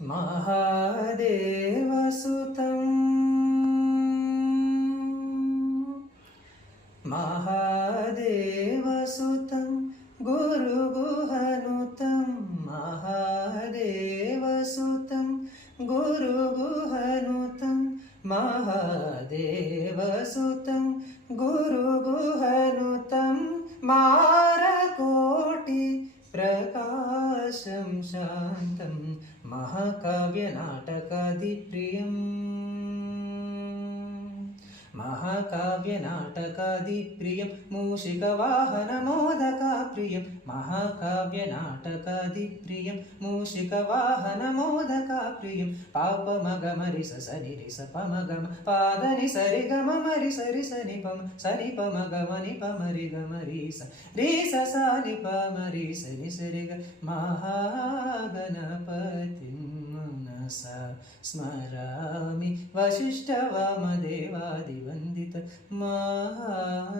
महादेवसुतं गुरुगुहनुतं महादेवसुतं गुरुगुहनुतं महादेवसुतं गुरुगुहनुतं मारकोटि प्रकाशं शान्तं महाकाव्यनाटकादिप्रियम् महाकाव्यनाटकादिप्रियं मूषिकवाहनमोदकाप्रियं महाकाव्यनाटकादिप्रियं मूषिकवाहनमोदकाप्रियं पापमगमरि सनि रि स पमगम पादनि सरि गम मरि सरि सनि पम सनि पमगमनि पमरि गमरि स रि स नि पमरि सनि सरि ग महागणपतिं मनसा स्मरामि वसिष्ठवामदेवादिवन्दित महागणपतिम्